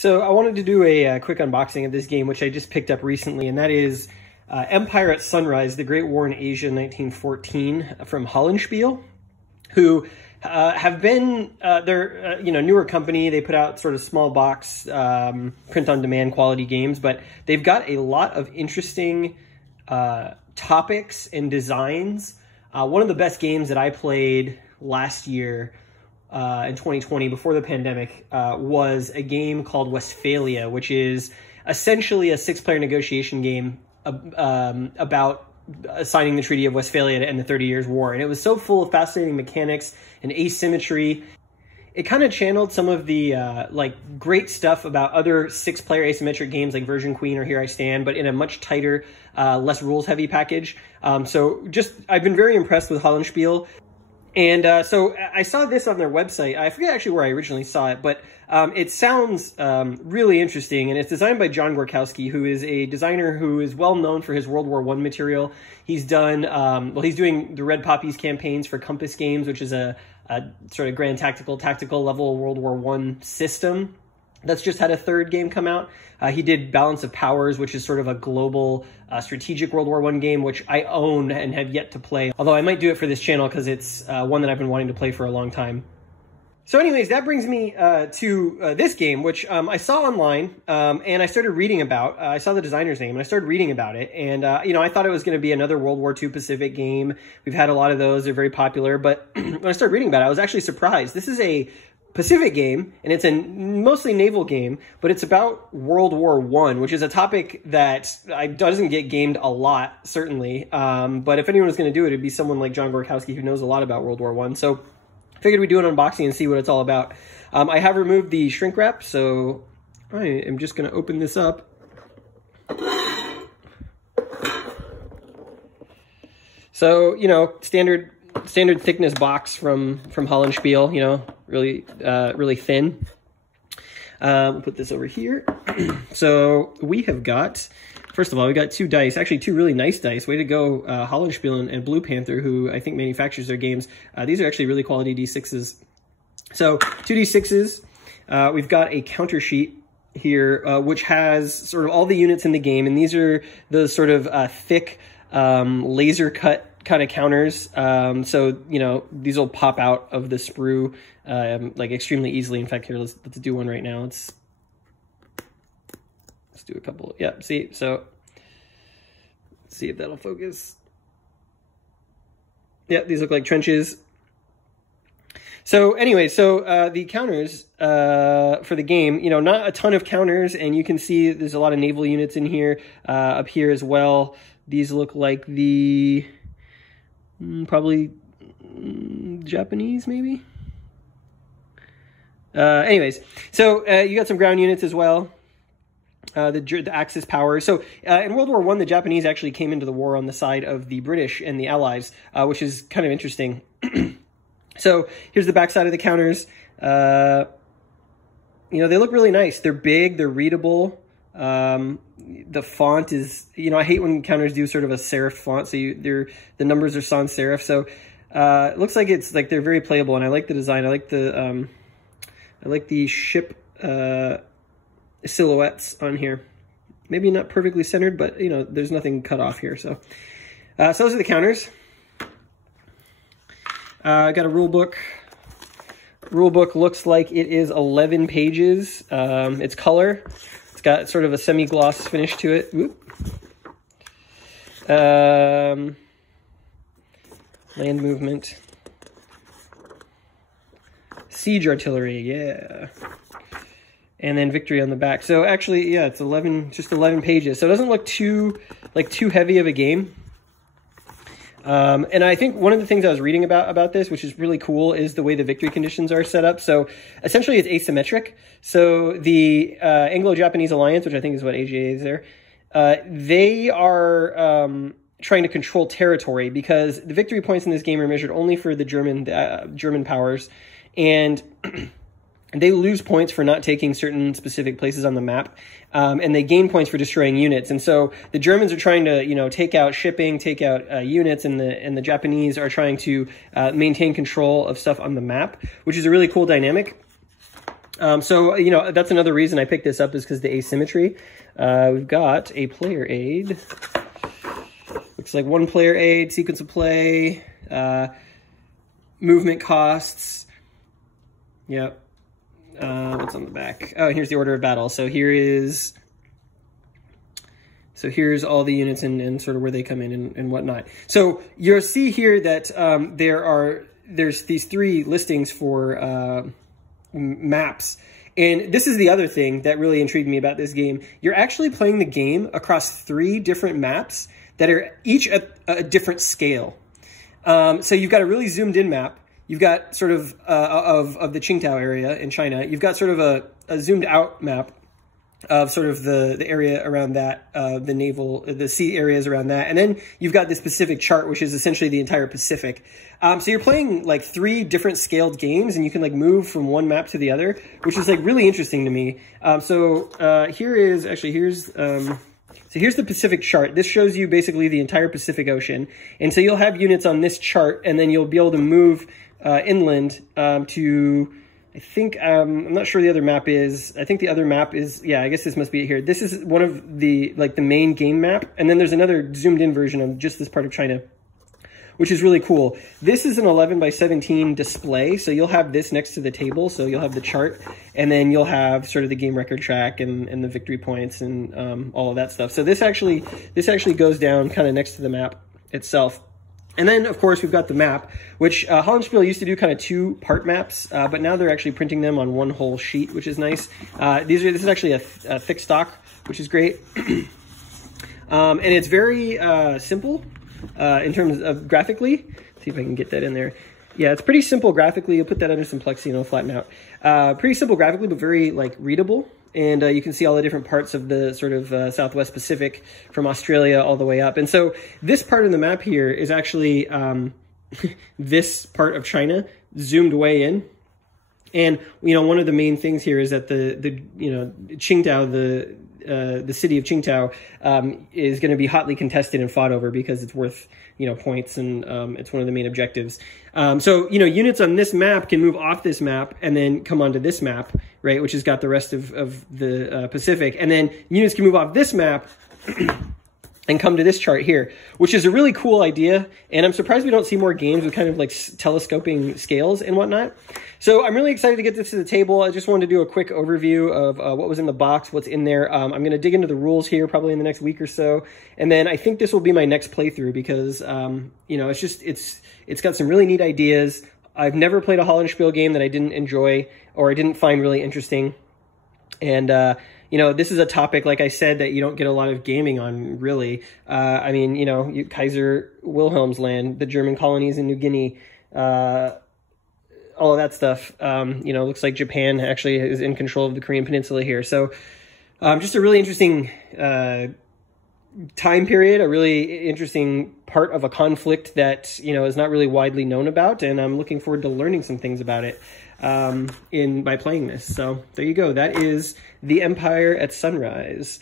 So I wanted to do a quick unboxing of this game, which I just picked up recently, and that is Empire at Sunrise, The Great War in Asia 1914 from Hollandspiele, who have been, they're newer company. They put out sort of small box, print-on-demand quality games, but they've got a lot of interesting topics and designs. One of the best games that I played last year in 2020, before the pandemic, was a game called Westphalia, which is essentially a 6-player negotiation game about signing the Treaty of Westphalia to end the 30 Years' War. And it was so full of fascinating mechanics and asymmetry. It kind of channeled some of the great stuff about other 6-player asymmetric games like Version Queen or Here I Stand, but in a much tighter, less rules-heavy package. I've been very impressed with Hollandspiele. And so I saw this on their website. I forget actually where I originally saw it, but it sounds really interesting. And it's designed by John Gorkowski, who is a designer who is well known for his World War I material. He's done, he's doing the Red Poppies campaigns for Compass Games, which is a sort of grand tactical level World War I system that's just had a 3rd game come out. He did Balance of Powers, which is sort of a global strategic World War I game, which I own and have yet to play. Although I might do it for this channel because it's one that I've been wanting to play for a long time. So anyways, that brings me to this game, which I saw online and I started reading about. I saw the designer's name and I started reading about it. And, I thought it was going to be another World War II Pacific game. We've had a lot of those. They're very popular. But when I started reading about it, I was actually surprised. This is a Pacific game, and it's a mostly naval game, but it's about World War I, which is a topic that doesn't get gamed a lot, certainly. But if anyone was going to do it, it'd be someone like John Gorkowski, who knows a lot about World War I. So I figured we'd do an unboxing and see what it's all about. I have removed the shrink wrap, so I am just going to open this up. So, standard thickness box from Hollandspiele, really thin. We'll put this over here. So we have got, first of all, we got 2 dice, actually 2 really nice dice. Way to go, Hollandspiele and Blue Panther, who I think manufactures their games. These are actually really quality D6s. So 2 D6s. We've got a counter sheet here, which has sort of all the units in the game, and these are the sort of thick laser cut kind of counters. So, these will pop out of the sprue extremely easily. In fact, here, let's do one right now. Let's do a couple. Yeah, see? So, let's see if that'll focus. Yeah, these look like trenches. So anyway, the counters for the game, not a ton of counters, and you can see there's a lot of naval units in here, up here as well. These look like the probably Japanese, maybe. Anyways, so you got some ground units as well. The Axis powers. So in World War I, the Japanese actually came into the war on the side of the British and the Allies, which is kind of interesting. So here's the back side of the counters. They look really nice. They're big. They're readable. The font is, I hate when counters do sort of a serif font. So the numbers are sans serif. So it looks like they're very playable, and I like the design. I like the ship silhouettes on here. Maybe not perfectly centered, but there's nothing cut off here. So those are the counters. I got a rule book. Rule book looks like it is 11 pages. It's color. It's got sort of a semi-gloss finish to it. Land movement. Siege artillery, yeah. And then victory on the back. So actually, yeah, it's just 11 pages. So it doesn't look too heavy of a game. And I think one of the things I was reading about this, which is really cool, is the way the victory conditions are set up. So essentially it's asymmetric. So the Anglo-Japanese Alliance, which I think is what AJA is there, they are trying to control territory because the victory points in this game are measured only for the German powers, and they lose points for not taking certain specific places on the map, and they gain points for destroying units. And so the Germans are trying to, take out shipping, take out units, and the Japanese are trying to maintain control of stuff on the map, which is a really cool dynamic. So, you know, that's another reason I picked this up is because the asymmetry. We've got a player aid. Looks like one player aid, sequence of play, movement costs. Yep. What's on the back? Oh, here's the order of battle. So here's all the units and sort of where they come in and whatnot. So you'll see here that there's these 3 listings for maps. And this is the other thing that really intrigued me about this game. You're actually playing the game across 3 different maps that are each at a different scale. So you've got a really zoomed in map. You've got sort of the Qingdao area in China. You've got sort of a zoomed out map of sort of the area around that, the sea areas around that. And then you've got this Pacific chart, which is essentially the entire Pacific. So you're playing like 3 different scaled games, and you can like move from one map to the other, which is like really interesting to me. Here's the Pacific chart. This shows you basically the entire Pacific Ocean. And so you'll have units on this chart, and then you'll be able to move inland to, I think, I'm not sure the other map is. I think the other map is, yeah, I guess this must be it here. This is one of the, like the main game map. And then there's another zoomed in version of just this part of China, which is really cool. This is an 11:17 display. So you'll have this next to the table. So you'll have the chart, and then you'll have sort of the game record track and the victory points and all of that stuff. So this actually goes down kind of next to the map itself. And then, of course, we've got the map, which Hollandspiele used to do kind of 2-part maps, but now they're actually printing them on one whole sheet, which is nice. This is actually a thick stock, which is great. And it's very simple in terms of graphically. Let's see if I can get that in there. Yeah, it's pretty simple graphically. You'll put that under some plexi and it'll flatten out. Pretty simple graphically, but very like readable. And you can see all the different parts of the sort of Southwest Pacific from Australia all the way up. And so this part of the map here is actually this part of China zoomed way in. And, you know, one of the main things here is that the Qingdao, the city of Qingdao is going to be hotly contested and fought over because it's worth, you know, points, and it's one of the main objectives. So, you know, units on this map can move off this map and then come onto this map, right, which has got the rest of the Pacific. And then units can move off this map and come to this chart here, which is a really cool idea. And I'm surprised we don't see more games with kind of like telescoping scales and whatnot. So I'm really excited to get this to the table. I just wanted to do a quick overview of what was in the box, what's in there. I'm going to dig into the rules here probably in the next week or so. And then I think this will be my next playthrough because, you know, it's got some really neat ideas. I've never played a Hollandspiele game that I didn't enjoy or I didn't find really interesting. And, you know, this is a topic, like I said, that you don't get a lot of gaming on, really. I mean, you know, Kaiser Wilhelm's land, the German colonies in New Guinea, all of that stuff. You know, looks like Japan actually is in control of the Korean Peninsula here. So just a really interesting time period, a really interesting part of a conflict that, you know, is not really widely known about. And I'm looking forward to learning some things about it by playing this. So there you go. That is The Empire at Sunrise.